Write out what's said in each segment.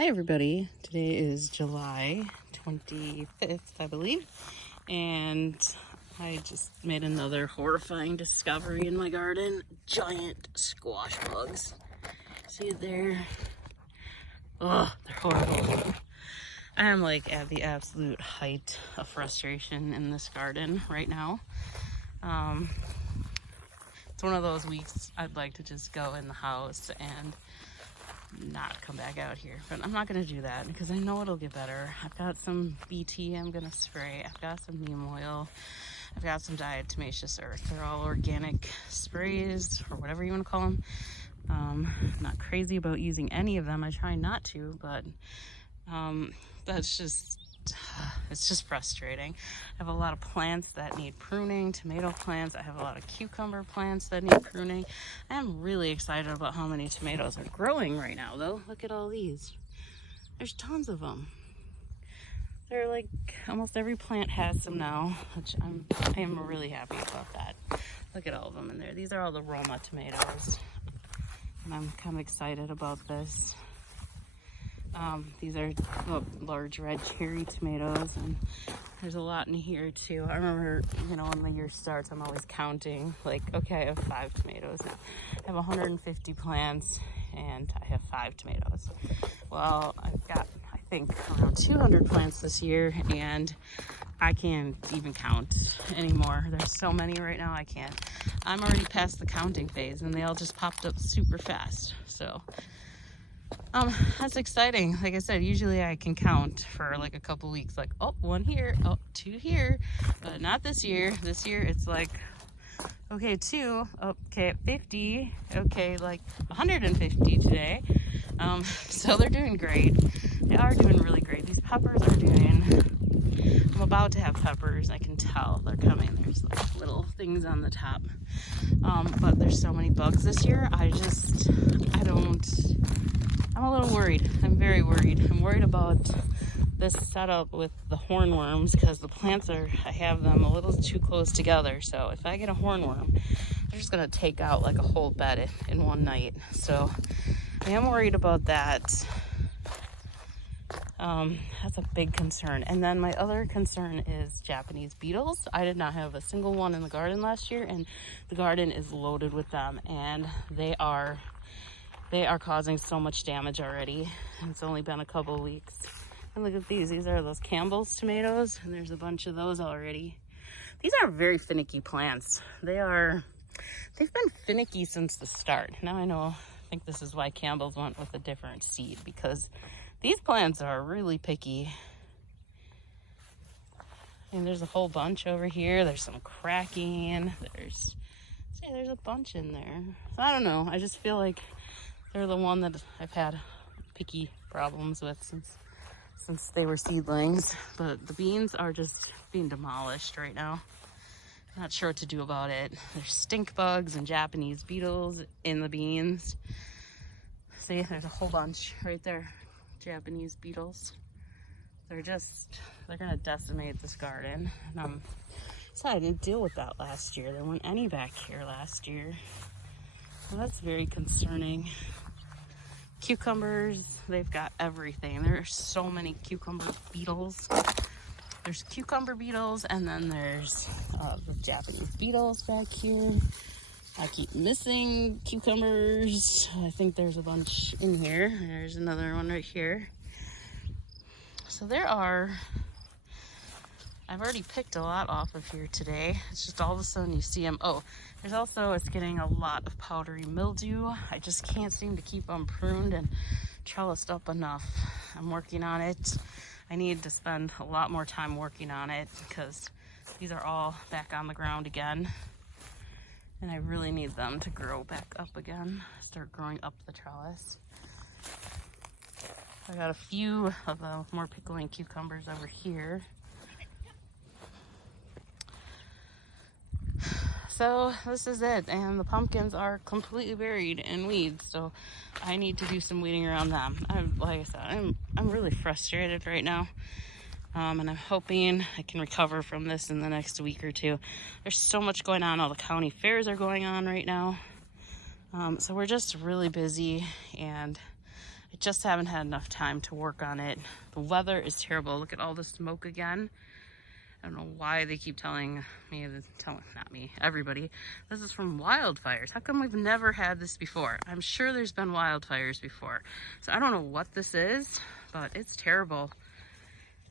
Hi everybody, today is July 25th, I believe, and I just made another horrifying discovery in my garden. Giant squash bugs. See it there? Oh, they're horrible. I am like at the absolute height of frustration in this garden right now. It's one of those weeks I'd like to just go in the house and not come back out here, but I'm not going to do that because I know it'll get better. I've got some BT I'm going to spray. I've got some neem oil. I've got some diatomaceous earth. They're all organic sprays or whatever you want to call them. Not crazy about using any of them. I try not to, but it's just frustrating. I have a lot of plants that need pruning, tomato plants. I have a lot of cucumber plants that need pruning. I am really excited about how many tomatoes are growing right now, though. Look at all these. There's tons of them. They're like, almost every plant has some now, which I am really happy about that. Look at all of them in there. These are all the Roma tomatoes, and I'm kind of excited about this. These are large red cherry tomatoes, and there's a lot in here too. I remember, when the year starts, I'm always counting, like, okay, I have 5 tomatoes now. I have 150 plants, and I have 5 tomatoes. Well, I've got, I think, around 200 plants this year, and I can't even count anymore. There's so many right now, I can't. I'm already past the counting phase, and they all just popped up super fast, so... that's exciting. Like I said, usually I can count for like a couple weeks, like, oh, 1 here, oh, 2 here, but not this year. This year it's like, okay, 2, okay, 50, okay, like 150 today. So they're doing great. They are doing really great. These peppers are doing, I'm about to have peppers. I can tell they're coming. There's like little things on the top. But there's so many bugs this year. I'm a little worried. I'm very worried. I'm worried about this setup with the hornworms because the plants I have them a little too close together. So if I get a hornworm, they're just going to take out like a whole bed in one night. So I am worried about that. That's a big concern. And then my other concern is Japanese beetles. I did not have a single one in the garden last year, and the garden is loaded with them, and they are causing so much damage already. It's only been a couple weeks. And look at these. These are those Campbell's tomatoes, and there's a bunch of those already. These are very finicky plants. They've been finicky since the start. Now I think this is why Campbell's went with a different seed, because these plants are really picky. And there's a whole bunch over here. There's some cracking. There's a bunch in there. So I don't know. I just feel like they're the one that I've had picky problems with since they were seedlings. But the beans are just being demolished right now. Not sure what to do about it. There's stink bugs and Japanese beetles in the beans. See, there's a whole bunch right there. Japanese beetles. They're gonna decimate this garden. And I didn't deal with that last year. There weren't any back here last year. So that's very concerning. Cucumbers, they've got everything. There are so many cucumber beetles. There's cucumber beetles, and then there's the Japanese beetles back here. I keep missing cucumbers. I think there's a bunch in here. There's another one right here. So I've already picked a lot off of here today. It's just all of a sudden you see them. Oh, it's getting a lot of powdery mildew. I just can't seem to keep them pruned and trellised up enough. I'm working on it. I need to spend a lot more time working on it because these are all back on the ground again. And I really need them to grow back up again, start growing up the trellis. I got a few of the more pickling cucumbers over here. So this is it, and the pumpkins are completely buried in weeds, so I need to do some weeding around them. Like I said, I'm really frustrated right now. And I'm hoping I can recover from this in the next week or two. There's so much going on. All the county fairs are going on right now. So we're just really busy, and I just haven't had enough time to work on it. The weather is terrible. Look at all the smoke again. I don't know why they keep telling me, not me, everybody, this is from wildfires. How come we've never had this before? I'm sure there's been wildfires before. So I don't know what this is, but it's terrible.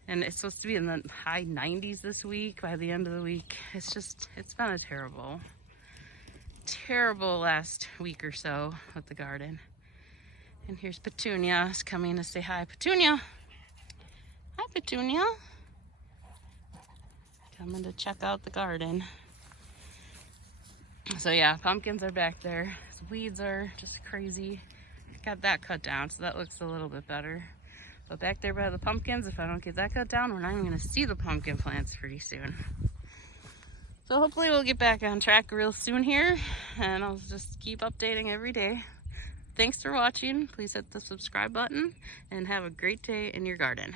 And it's supposed to be in the high 90s this week by the end of the week. It's been a terrible last week or so with the garden. And here's Petunia coming to say hi. Petunia! Hi, Petunia! Coming to check out the garden. So yeah, pumpkins are back there. The weeds are just crazy. I got that cut down, so that looks a little bit better. But back there by the pumpkins, if I don't get that cut down, we're not even gonna see the pumpkin plants pretty soon. So hopefully we'll get back on track real soon here, and I'll just keep updating every day. Thanks for watching. Please hit the subscribe button and have a great day in your garden.